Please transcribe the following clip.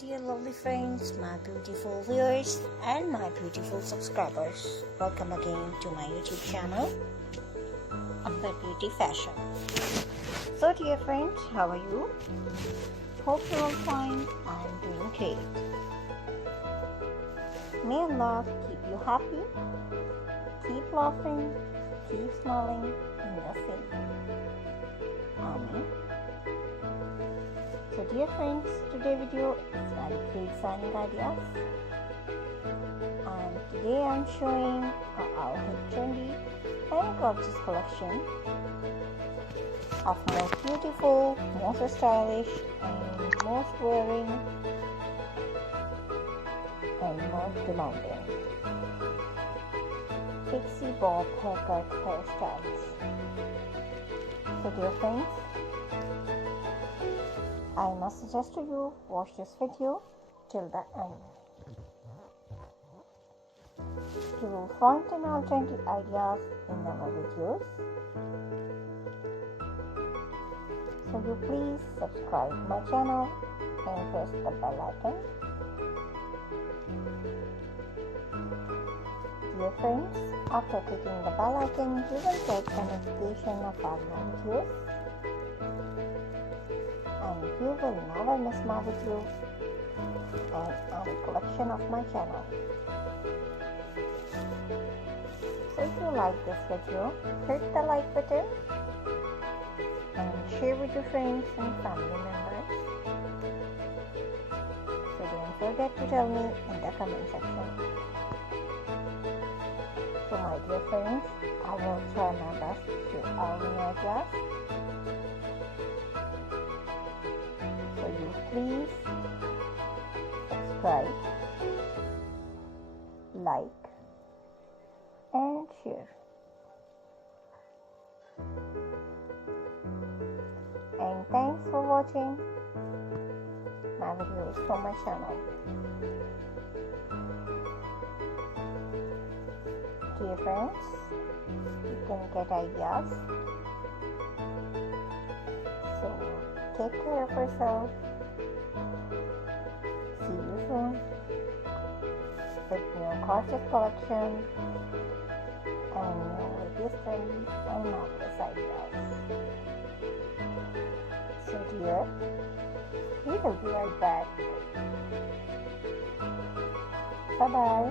dear lovely friends, my beautiful viewers and my beautiful subscribers. Welcome again to my YouTube channel, Amber Beauty Fashion. So dear friends, how are you? Hope you're all fine and doing great. May Allah keep you happy, keep laughing, keep smiling in the same. Amen. So dear friends, today's video is very great styling ideas, and today I am showing our hip trendy and gorgeous collection of most beautiful, most stylish and most wearing and most demanding pixie bob haircut hairstyles. So dear friends, I must suggest to you watch this video till the end. You will find an alternative ideas in our videos. So you please subscribe my channel and press the bell icon. Dear friends, after clicking the bell icon, you will get a notification of our videos. And you will never miss my videos and any collection of my channel. So if you like this video, hit the like button and share with your friends and family members. So don't forget to tell me in the comment section. So my dear friends, I will try my best to all your ideas. So you please subscribe, like and share. And thanks for watching my videos from my channel. Dear friends, you can get ideas. So take care of yourself. See you soon with new gorgeous collection and new latest trendy and marvelous ideas. So dear, we will be right back. Bye bye.